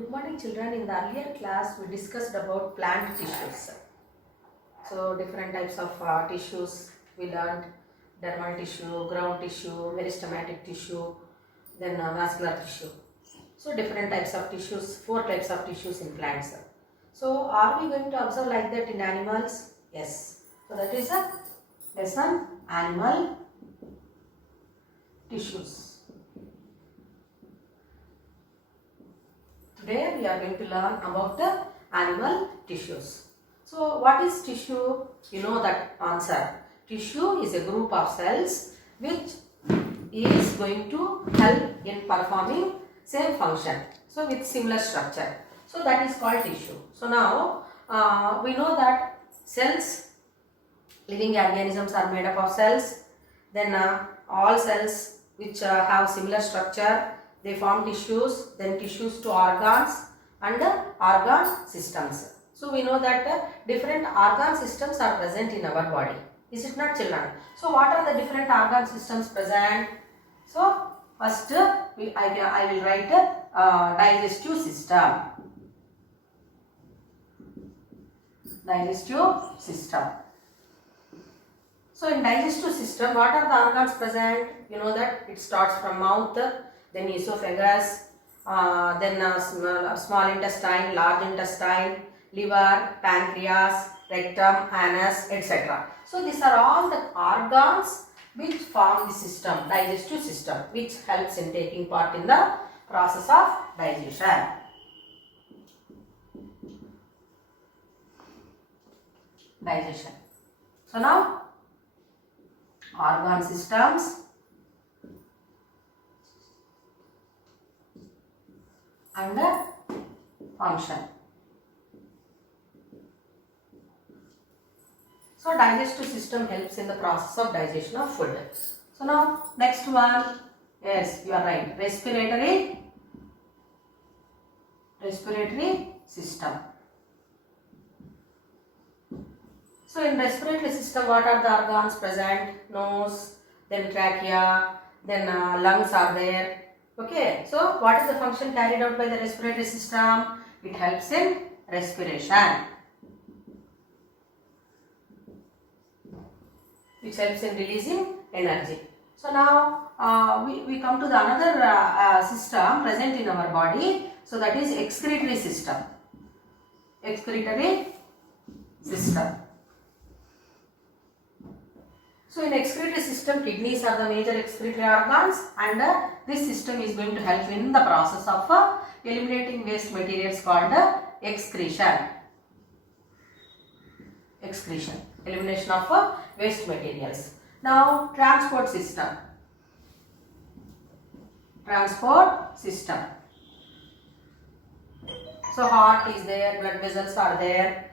Good morning children. In the earlier class we discussed about plant tissues. So different types of tissues we learned: dermal tissue, ground tissue, meristematic tissue, then vascular tissue. So different types of tissues, 4 types of tissues in plants. So are we going to observe like that in animals? Yes. So that is a lesson animal tissues. Today we are going to learn about the animal tissues. So what is tissue? You know that answer. Tissue is a group of cells which is going to help in performing same function. So with similar structure. So that is called tissue. So now we know that cells, living organisms are made up of cells. Then all cells which have similar structure, they form tissues, then tissues to organs and organ systems. So we know that different organ systems are present in our body. Is it not, children? So what are the different organ systems present? So first I will write digestive system. Digestive system. So in digestive system, what are the organs present? You know that it starts from mouth, then esophagus, then small intestine, large intestine, liver, pancreas, rectum, anus, etc. So these are all the organs which form the system, digestive system, which helps in taking part in the process of digestion. Digestion. So now organ systems and function. So digestive system helps in the process of digestion of food. So now next one, yes, you are right, respiratory system. So in respiratory system, what are the organs present? Nose, then trachea, then lungs are there. Okay, so what is the function carried out by the respiratory system? It helps in respiration, which helps in releasing energy. So now we come to the another system present in our body. So that is excretory system. Excretory system. So in excretory system, kidneys are the major excretory organs, and this system is going to help in the process of eliminating waste materials called excretion. Excretion, elimination of waste materials. Now transport system. Transport system. So heart is there, blood vessels are there,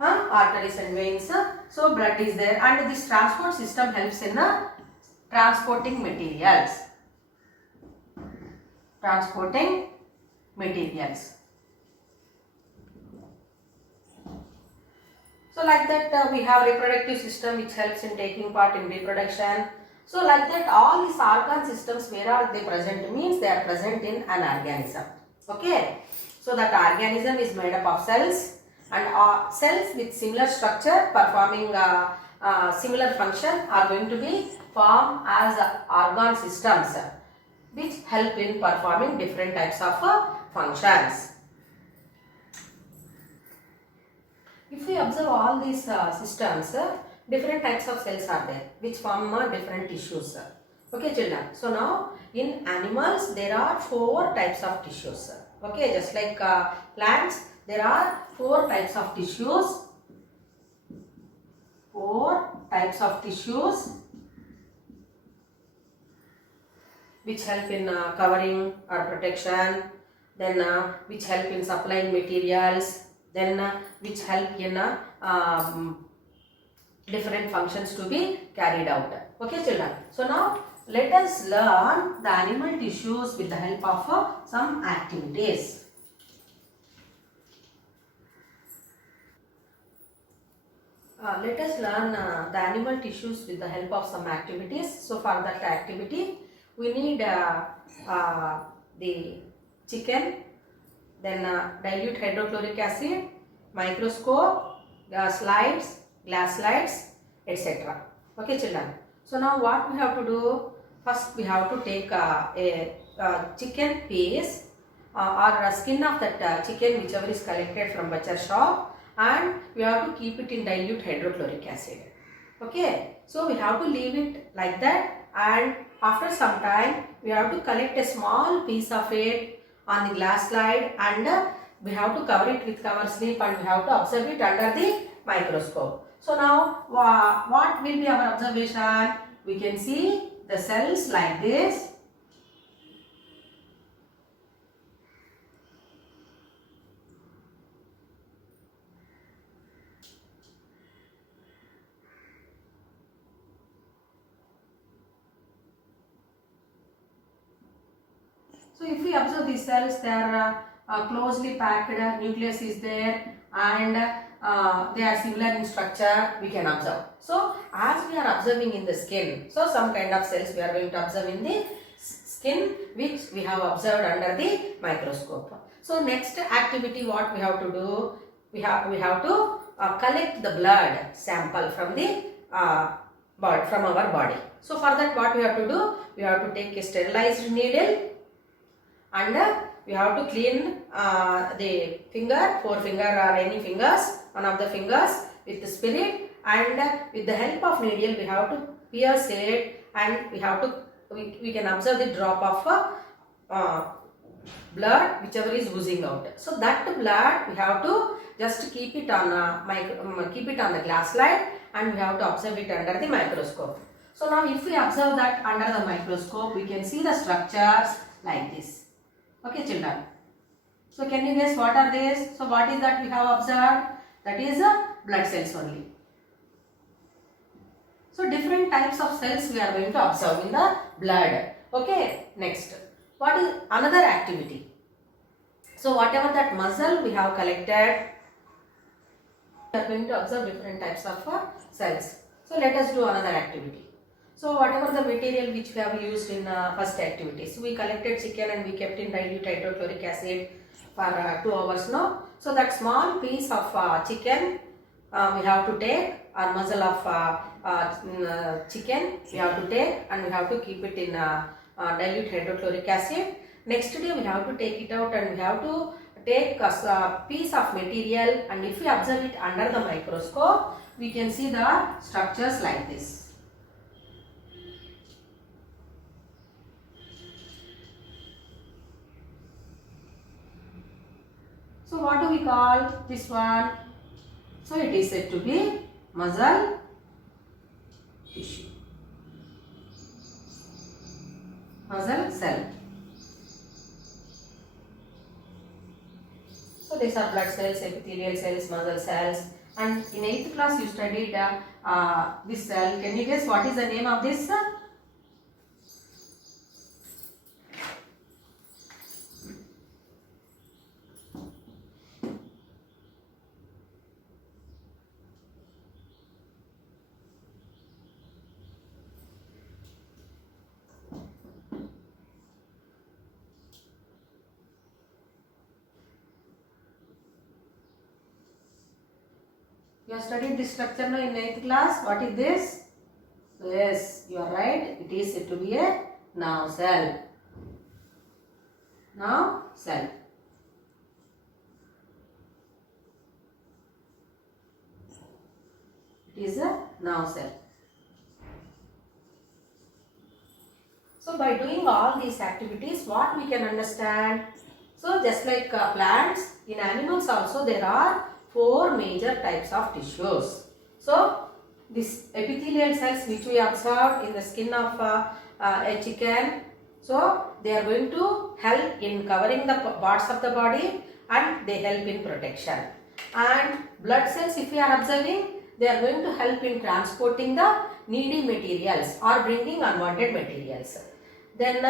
arteries and veins. So blood is there, and this transport system helps in transporting materials. Transporting materials. So like that we have reproductive system which helps in taking part in reproduction. So like that all these organ systems, where are they present? Means they are present in an organism. Okay. So that organism is made up of cells, and cells with similar structure performing similar function are going to be formed as organ systems which help in performing different types of functions. If we observe all these systems, different types of cells are there which form different tissues. Okay, children. So now in animals there are 4 types of tissues. Okay, just like plants, there are 4 types of tissues. 4 types of tissues which help in covering or protection, then which help in supplying materials, then which help in different functions to be carried out. Okay, children. So now let us learn the animal tissues with the help of some activities. Let us learn the animal tissues with the help of some activities. So for that activity, we need the chicken, then dilute hydrochloric acid, microscope, glass slides, etc. Okay, children. So now what we have to do? First we have to take a chicken piece or a skin of that chicken, whichever is collected from butcher shop, and we have to keep it in dilute hydrochloric acid. Okay, so we have to leave it like that, and after some time we have to collect a small piece of it on the glass slide, and we have to cover it with cover slip, and we have to observe it under the microscope. So now what will be our observation? We can see the cells like this. So if we observe these cells, they are closely packed, nucleus is there, and they are similar in structure, we can observe. So as we are observing in the skin, so some kind of cells we are going to observe in the skin, which we have observed under the microscope. So next activity what we have to do, we have to collect the blood sample from the from our body. So for that what we have to do, we have to take a sterilized needle, and we have to clean the finger, forefinger or any fingers, one of the fingers with the spirit, and with the help of needle we have to pierce it, and we have to we can observe the drop of blood whichever is oozing out. So that blood we have to just keep it on the glass slide, and we have to observe it under the microscope. So now if we observe that under the microscope, we can see the structures like this. Okay, children. So can you guess what are these? So what is that we have observed? That is blood cells only. So different types of cells we are going to observe in the blood. Okay, next. What is another activity? So whatever that muscle we have collected, we are going to observe different types of cells. So let us do another activity. So whatever the material which we have used in first activity, so we collected chicken and we kept in dilute hydrochloric acid for 2 hours now. So that small piece of chicken we have to take, or muzzle of chicken we have to take, and we have to keep it in dilute hydrochloric acid. Next day we have to take it out, and we have to take a piece of material, and if we observe it under the microscope, we can see the structures like this. So what do we call this one? So it is said to be muscle tissue, muscle cell. So these are blood cells, epithelial cells, muscle cells, and in 8th class you studied this cell. Can you guess what is the name of this? You have studied this structure now in 9th class. What is this? So yes, you are right. It is said to be a nerve cell. Nerve cell. It is a nerve cell. So by doing all these activities, what we can understand? So just like plants, in animals also there are 4 major types of tissues. So this epithelial cells which we observed in the skin of a chicken, so they are going to help in covering the parts of the body, and they help in protection. And blood cells, if we are observing, they are going to help in transporting the needy materials or bringing unwanted materials. Then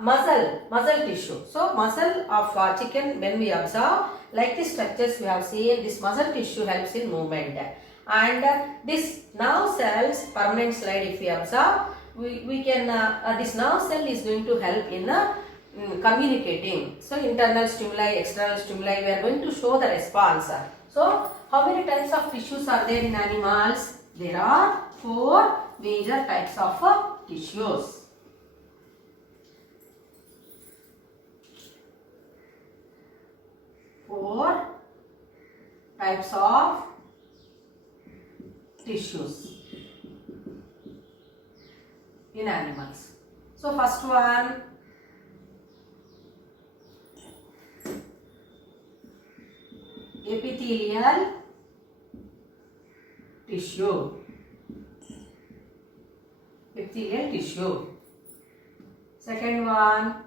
muscle tissue. So muscle of chicken, when we observe, like the structures we have seen, this muscle tissue helps in movement. And this nerve cells, permanent slide if we observe, we can this nerve cell is going to help in communicating. So internal stimuli, external stimuli, we are going to show the response. So how many types of tissues are there in animals? There are 4 major types of tissues. 4 types of tissues in animals. So first one, epithelial tissue. Epithelial tissue. Second one,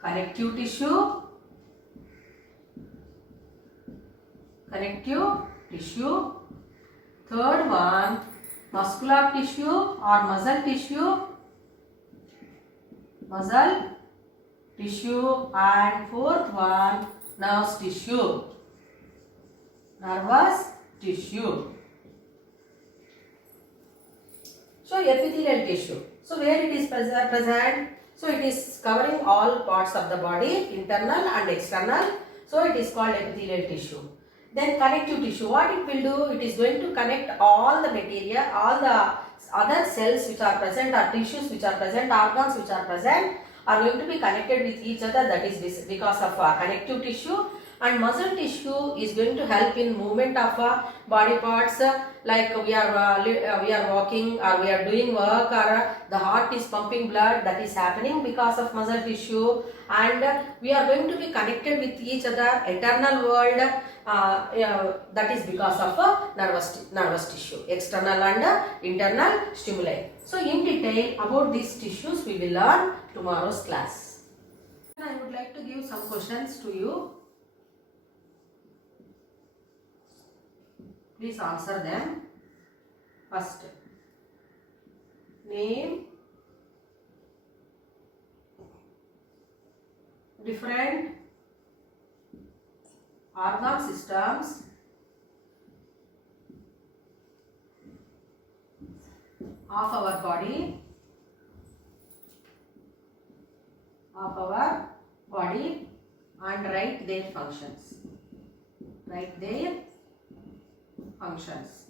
connective tissue. Connective tissue. Third one, muscular tissue or muscle tissue. Muscle tissue. And fourth one, nervous tissue. Nervous tissue. So epithelial tissue. So where it is present? So it is covering all parts of the body, internal and external. So it is called epithelial tissue. Then connective tissue, what it will do? It is going to connect all the material, all the other cells which are present or tissues which are present, organs which are present are going to be connected with each other. That is because of connective tissue. And muscle tissue is going to help in movement of body parts, like we are walking or we are doing work, or the heart is pumping blood. That is happening because of muscle tissue. And we are going to be connected with each other, internal world, that is because of nervous tissue, external and internal stimuli. So in detail about these tissues we will learn tomorrow's class. I would like to give some questions to you. Please answer them. First, name different organ systems of our body, and write their functions. Write their functions.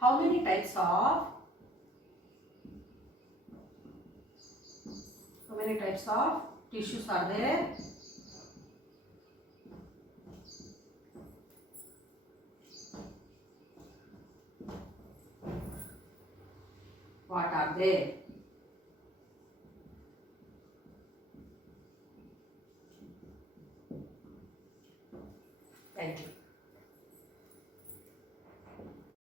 How many types of tissues are there? What are they? Thank you.